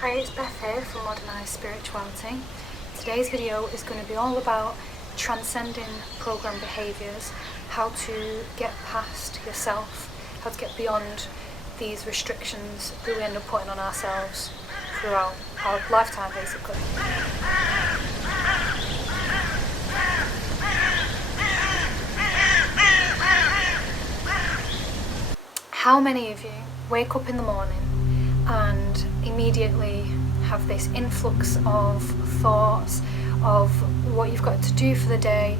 Hi, it's Beth here from Modernized Spirituality. Today's video is going to be all about transcending program behaviours, how to get past yourself, how to get beyond these restrictions that we end up putting on ourselves throughout our lifetime, basically. How many of you wake up in the morning and immediately have this influx of thoughts of what you've got to do for the day,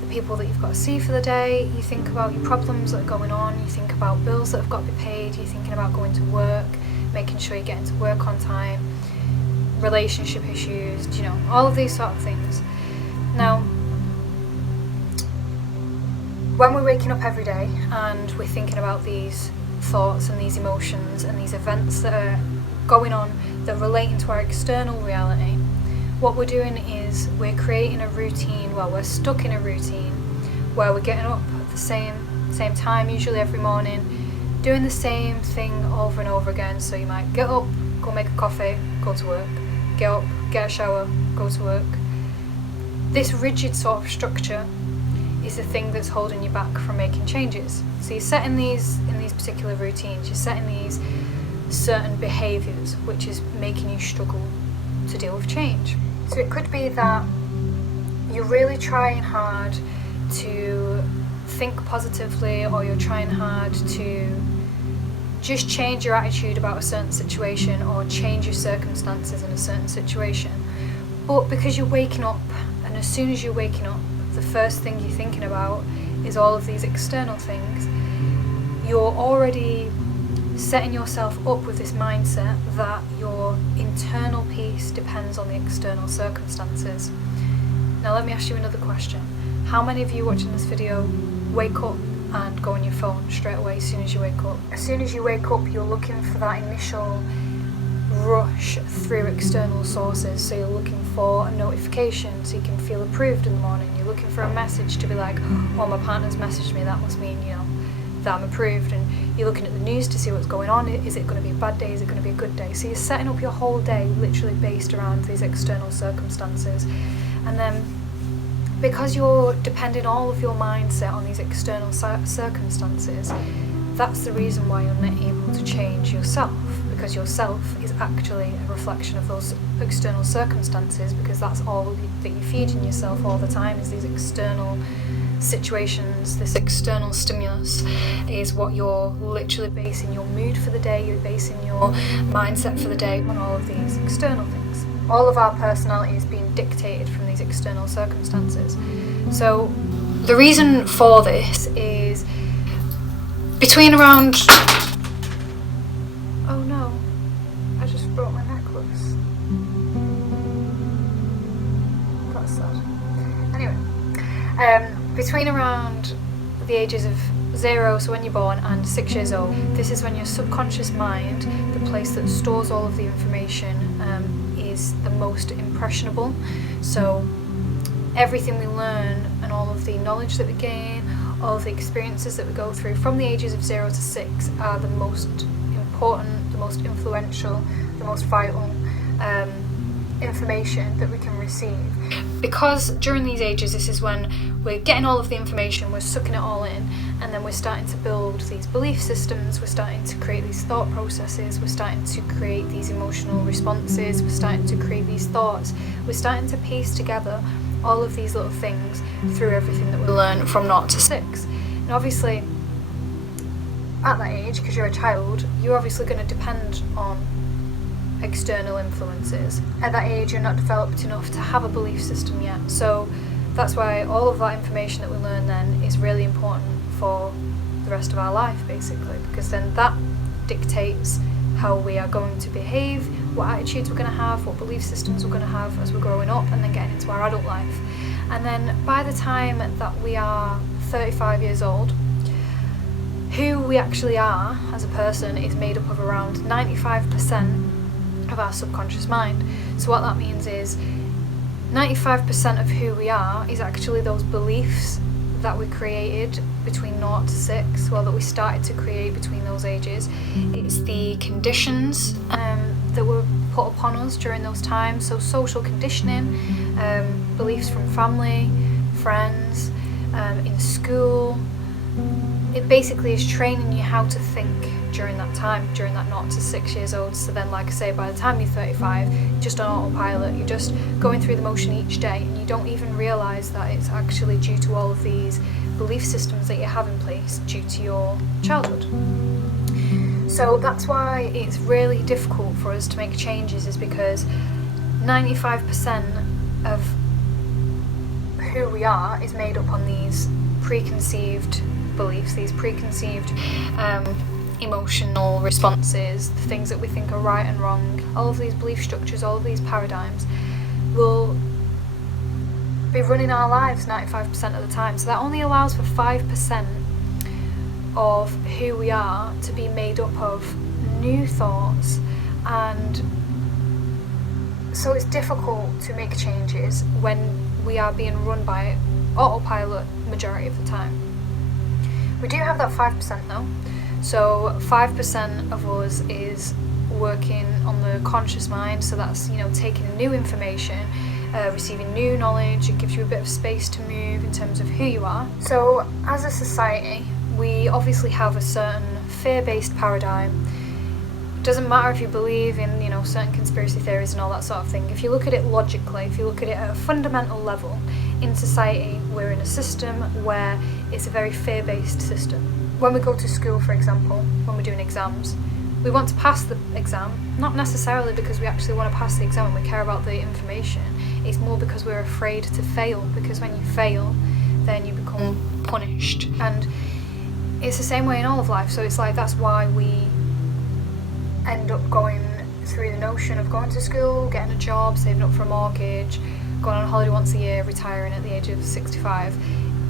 the people that you've got to see for the day? You think about your problems that are going on, you think about bills that have got to be paid, you're thinking about going to work, making sure you're getting to work on time, relationship issues, all of these sort of things. Now, when we're waking up every day and we're thinking about these thoughts and these emotions and these events that are going on that are relating to our external reality, what we're doing is we're creating a routine, we're stuck in a routine where we're getting up at the same time, usually every morning, doing the same thing over and over again. So you might get up, go make a coffee, go to work, get up, get a shower, go to work. This rigid sort of structure is the thing that's holding you back from making changes. So you're setting these in these particular routines, you're setting these certain behaviours which is making you struggle to deal with change. So it could be that you're really trying hard to think positively, or you're trying hard to just change your attitude about a certain situation or change your circumstances in a certain situation. But because you're waking up, and as soon as you're waking up, the first thing you're thinking about is all of these external things, you're already setting yourself up with this mindset that your internal peace depends on the external circumstances. Now let me ask you another question. How many of you watching this video wake up and go on your phone straight away as soon as you wake up? As soon as you wake up, you're looking for that initial rush through external sources. So you're looking for a notification so you can feel approved in the morning. You're looking for a message to be like, oh, my partner's messaged me, that must mean that I'm approved. And you're looking at the news to see what's going on. Is it going to be a bad day? Is it going to be a good day? So you're setting up your whole day literally based around these external circumstances. And then because you're depending all of your mindset on these external circumstances, that's the reason why you're not able to change yourself, because yourself is actually a reflection of those external circumstances, because that's all that you're feeding yourself all the time is these external situations. This external stimulus is what you're literally basing your mood for the day, you're basing your mindset for the day on all of these external things. All of our personality is being dictated from these external circumstances. So the reason for this is between around... Oh no, I just broke my necklace. That's sad. Anyway, between around the ages of 0, so when you're born, and 6 years old, this is when your subconscious mind, the place that stores all of the information, is the most impressionable. So everything we learn and all of the knowledge that we gain, all of the experiences that we go through from the ages of 0 to 6 are the most important, the most influential, the most vital information that we can receive. Because during these ages, this is when we're getting all of the information, we're sucking it all in, and then we're starting to build these belief systems, we're starting to create these thought processes, we're starting to create these emotional responses, we're starting to create these thoughts, we're starting to piece together all of these little things through everything that we learn from 0 to 6. And obviously, at that age, because you're a child, you're obviously going to depend on external influences. At that age, you're not developed enough to have a belief system yet. So that's why all of that information that we learn then is really important for the rest of our life, basically, because then that dictates how we are going to behave, what attitudes we're going to have, what belief systems we're going to have as we're growing up and then getting into our adult life. And then by the time that we are 35 years old, who we actually are as a person is made up of around 95% of our subconscious mind. So what that means is 95% of who we are is actually those beliefs that we created between 0 to 6, well, that we started to create between those ages. It's the conditions that were put upon us during those times. So social conditioning, beliefs from family, friends, in school. It basically is training you how to think during that time, during that 0 to 6 years old. So then, like I say, by the time you're 35, you're just on autopilot. You're just going through the motion each day, and you don't even realise that it's actually due to all of these belief systems that you have in place due to your childhood. So that's why it's really difficult for us to make changes, is because 95% of who we are is made up on these preconceived beliefs, these preconceived emotional responses, the things that we think are right and wrong. All of these belief structures, all of these paradigms will be running our lives 95% of the time. So that only allows for 5% of who we are to be made up of new thoughts, and so it's difficult to make changes when we are being run by autopilot majority of the time. We do have that 5% though. So 5% of us is working on the conscious mind. So that's, taking new information, receiving new knowledge. It gives you a bit of space to move in terms of who you are. So as a society, we obviously have a certain fear-based paradigm. It doesn't matter if you believe in, certain conspiracy theories and all that sort of thing. If you look at it logically, if you look at it at a fundamental level, in society, we're in a system where it's a very fear-based system. When we go to school, for example, when we're doing exams, we want to pass the exam, not necessarily because we actually want to pass the exam and we care about the information. It's more because we're afraid to fail, because when you fail, then you become punished. And it's the same way in all of life. So it's like, that's why we end up going through the notion of going to school, getting a job, saving up for a mortgage, going on holiday once a year, retiring at the age of 65,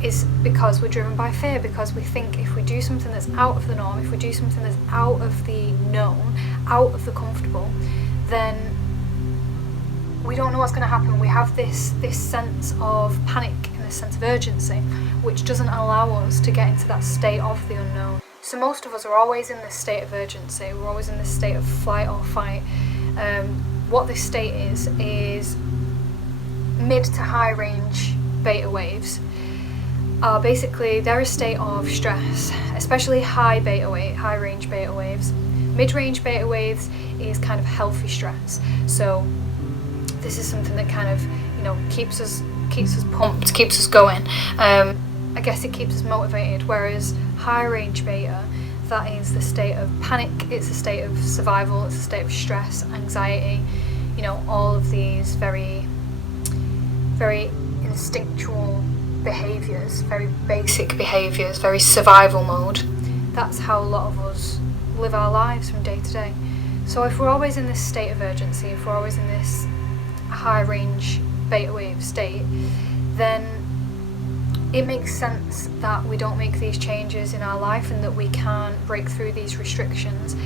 is because we're driven by fear, because we think if we do something that's out of the norm, if we do something that's out of the known, out of the comfortable, then we don't know what's going to happen. We have this sense of panic and this sense of urgency, which doesn't allow us to get into that state of the unknown. So most of us are always in this state of urgency. We're always in this state of flight or fight. What this state is mid to high range beta waves. Are basically, they're a state of stress, especially high range beta waves. Mid-range beta waves is kind of healthy stress. So this is something that kind of, keeps us pumped, keeps us going. I guess it keeps us motivated. Whereas high range beta, that is the state of panic, it's a state of survival, it's a state of stress, anxiety, all of these very, very instinctual behaviours, very basic behaviours, very survival mode. That's how a lot of us live our lives from day to day. So if we're always in this state of urgency, if we're always in this high range beta wave state, then it makes sense that we don't make these changes in our life and that we can't break through these restrictions,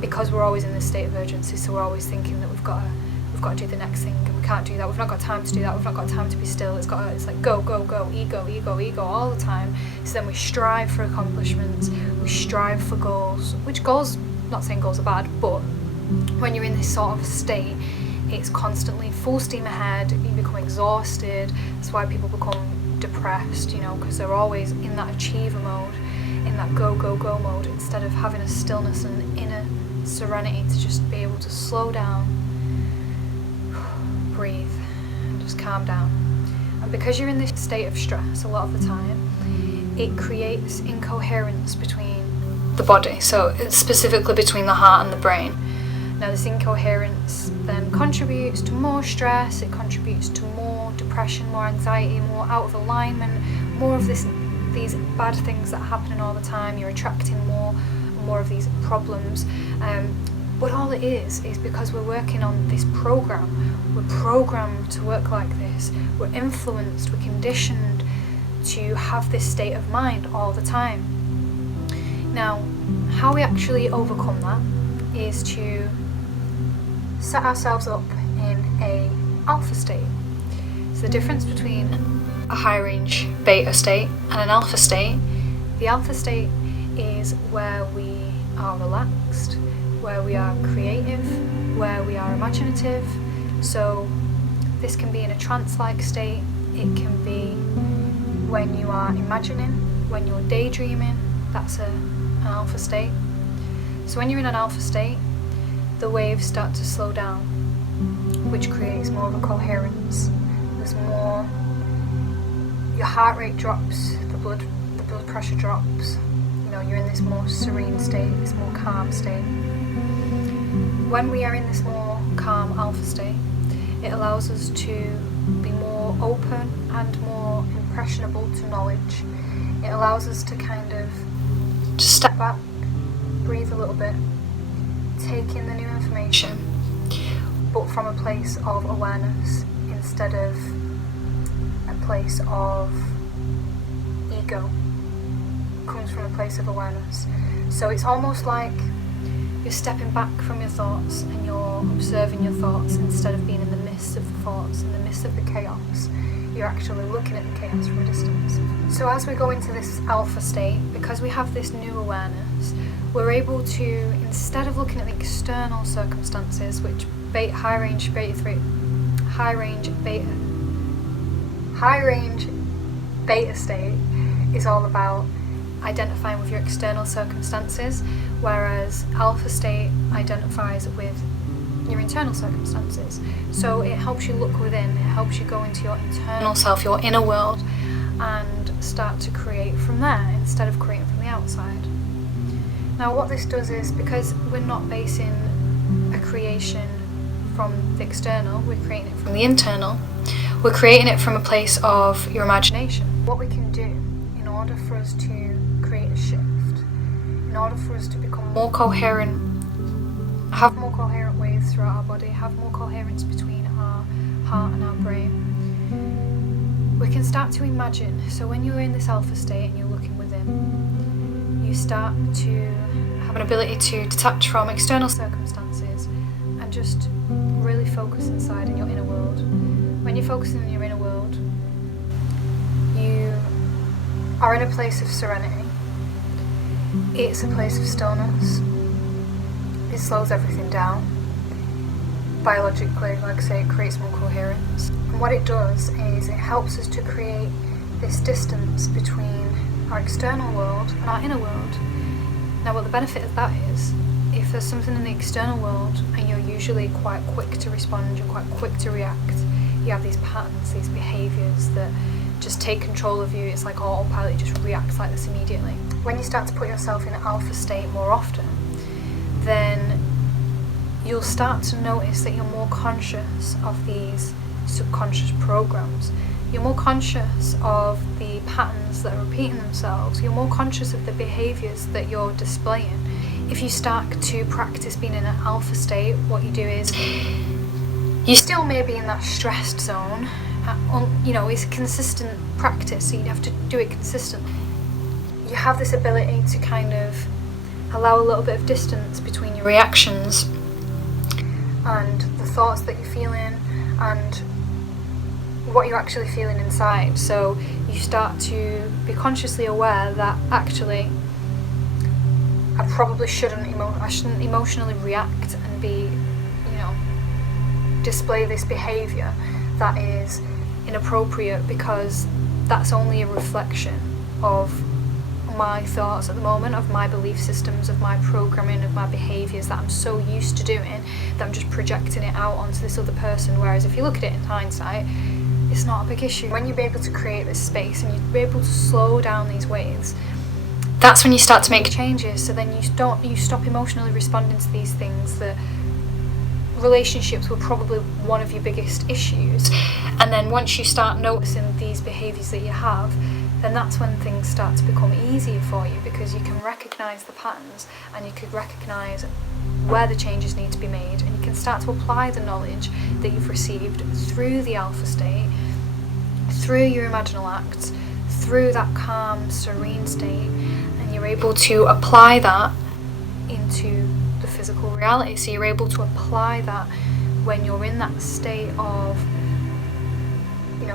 because we're always in this state of urgency. So we're always thinking that we've got to do the next thing, and we can't do that. We've not got time to do that. We've not got time to be still. It's like go, ego all the time. So then we strive for accomplishments. We strive for goals. Which goals? Not saying goals are bad, but when you're in this sort of state, it's constantly full steam ahead. You become exhausted. That's why people become depressed, because they're always in that achiever mode, in that go mode, instead of having a stillness and inner serenity to just be able to slow down, breathe, and just calm down. And because you're in this state of stress a lot of the time, it creates incoherence between the body, so it's specifically between the heart and the brain. Now this incoherence then contributes to more stress, it contributes to more depression, more anxiety, more out of alignment, more of these bad things that are happening all the time. You're attracting more and more of these problems. But all it is because we're working on this program. We're programmed to work like this. We're influenced, we're conditioned to have this state of mind all the time. Now, how we actually overcome that is to set ourselves up in a alpha state. So the difference between a high range beta state and an alpha state, the alpha state is where we are relaxed, where we are creative, where we are imaginative. So this can be in a trance-like state, it can be when you are imagining, when you're daydreaming, that's an alpha state. So when you're in an alpha state, the waves start to slow down, which creates more of a coherence. There's more, your heart rate drops, the blood pressure drops, you're in this more serene state, this more calm state. When we are in this more calm alpha state, it allows us to be more open and more impressionable to knowledge. It allows us to kind of just step back, breathe a little bit, take in the new information, but from a place of awareness instead of a place of ego. Comes from a place of awareness. So it's almost like you're stepping back from your thoughts and you're observing your thoughts instead of being in the midst of the thoughts, in the midst of the chaos. You're actually looking at the chaos from a distance. So as we go into this alpha state, because we have this new awareness, we're able to, instead of looking at the external circumstances, which high range beta state is all about identifying with your external circumstances, whereas alpha state identifies with your internal circumstances. So it helps you look within, it helps you go into your internal self, your inner world, and start to create from there instead of creating from the outside. Now what this does is, because we're not basing a creation from the external, we're creating it from the internal, we're creating it from a place of your imagination. What we can do in order for us to create a shift, in order for us to become more coherent, have more coherent waves throughout our body, have more coherence between our heart and our brain, we can start to imagine. So when you're in this alpha state and you're looking within, you start to have an ability to detach from external circumstances and just really focus inside in your inner world. When you're focusing on your inner world, you are in a place of serenity. It's a place of stillness. It slows everything down. Biologically, like I say, it creates more coherence. And what it does is it helps us to create this distance between our external world and our inner world. Now what the benefit of that is, if there's something in the external world and you're usually quite quick to respond, you're quite quick to react, you have these patterns, these behaviours that just take control of you, it's like autopilot, it just reacts like this immediately. When you start to put yourself in an alpha state more often, then you'll start to notice that you're more conscious of these subconscious programs. You're more conscious of the patterns that are repeating themselves. You're more conscious of the behaviours that you're displaying. If you start to practice being in an alpha state, what you do is, you still may be in that stressed zone. It's a consistent practice, so you have to do it consistently. You have this ability to kind of allow a little bit of distance between your reactions and the thoughts that you're feeling and what you're actually feeling inside. So you start to be consciously aware that actually I probably shouldn't emotionally react and be, display this behaviour that is inappropriate, because that's only a reflection of my thoughts at the moment, of my belief systems, of my programming, of my behaviours that I'm so used to doing that I'm just projecting it out onto this other person. Whereas if you look at it in hindsight, it's not a big issue. When you're able to create this space and you're able to slow down these waves, that's when you start to make changes. So then you stop emotionally responding to these things. That relationships were probably one of your biggest issues, and then once you start noticing these behaviours that you have, then that's when things start to become easier for you, because you can recognise the patterns and you can recognise where the changes need to be made, and you can start to apply the knowledge that you've received through the alpha state, through your imaginal acts, through that calm, serene state, and you're able to apply that into the physical reality. So you're able to apply that when you're in that state of,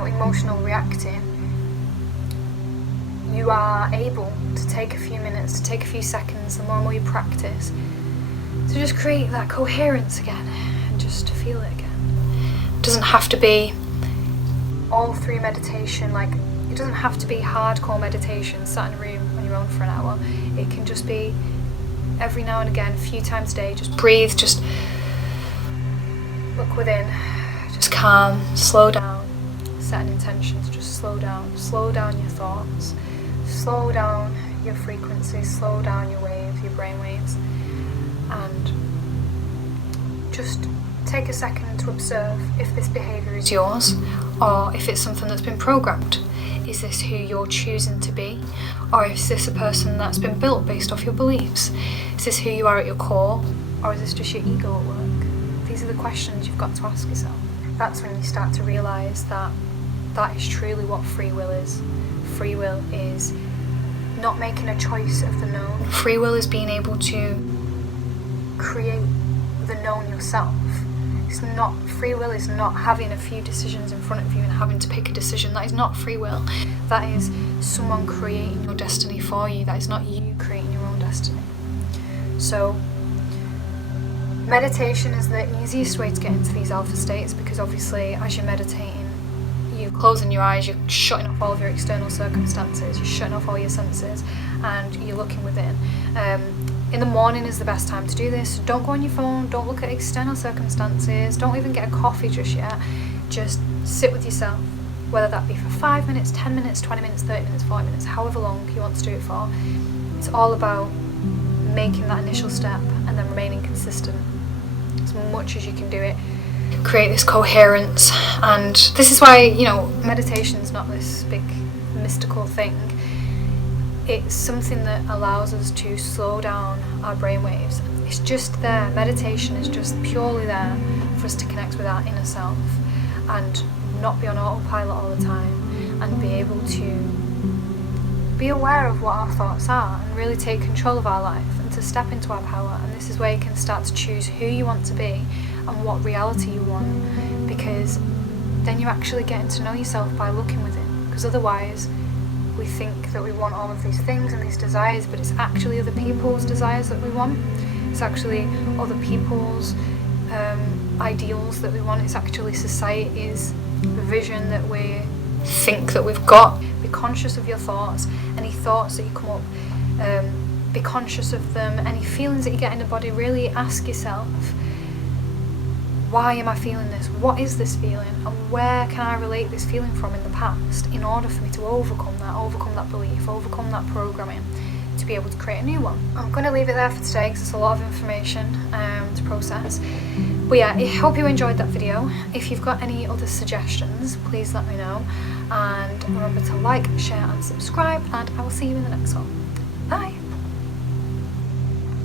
emotional reacting. You are able to take a few minutes, to take a few seconds, the more and more you practice, So just create that coherence again and just feel it again. It doesn't have to be all through meditation, like it doesn't have to be hardcore meditation sat in a room on your own for an hour. It can just be every now and again, a few times a day, just breathe, just look within, just calm, slow down, set an intention to just slow down your thoughts, slow down your frequencies, slow down your waves, your brain waves, and just take a second to observe if this behaviour is yours or if it's something that's been programmed. Is this who you're choosing to be? Or is this a person that's been built based off your beliefs? Is this who you are at your core? Or is this just your ego at work? These are the questions you've got to ask yourself. That's when you start to realise that that is truly what free will is. Free will is not making a choice of the known. Free will is being able to create the known yourself. Free will is not having a few decisions in front of you and having to pick a decision. That is not free will. That is someone creating your destiny for you. That is not you creating your own destiny. So meditation is the easiest way to get into these alpha states, because obviously as you're meditating, you're closing your eyes, you're shutting off all of your external circumstances, you're shutting off all your senses, and you're looking within. In the morning is the best time to do this. Don't go on your phone, don't look at external circumstances, don't even get a coffee just yet. Just sit with yourself, whether that be for 5 minutes, 10 minutes, 20 minutes, 30 minutes, 40 minutes, however long you want to do it for. It's all about making that initial step and then remaining consistent as much as you can do it. Create this coherence, and this is why, meditation is not this big mystical thing. It's something that allows us to slow down our brainwaves. It's just there. Meditation is just purely there for us to connect with our inner self and not be on autopilot all the time, and be able to be aware of what our thoughts are and really take control of our life and to step into our power. And this is where you can start to choose who you want to be and what reality you want, because then you're actually getting to know yourself by looking within. Because otherwise we think that we want all of these things and these desires, but it's actually other people's desires that we want. It's actually other people's ideals that we want. It's actually society's vision that we think that we've got. Be conscious of your thoughts. Any thoughts that you come up, be conscious of them. Any feelings that you get in the body, really ask yourself, why am I feeling this? What is this feeling? And where can I relate this feeling from in the past in order for me to overcome that belief, overcome that programming, to be able to create a new one? I'm going to leave it there for today because it's a lot of information to process. But yeah, I hope you enjoyed that video. If you've got any other suggestions, please let me know. And remember to like, share and subscribe, and I will see you in the next one.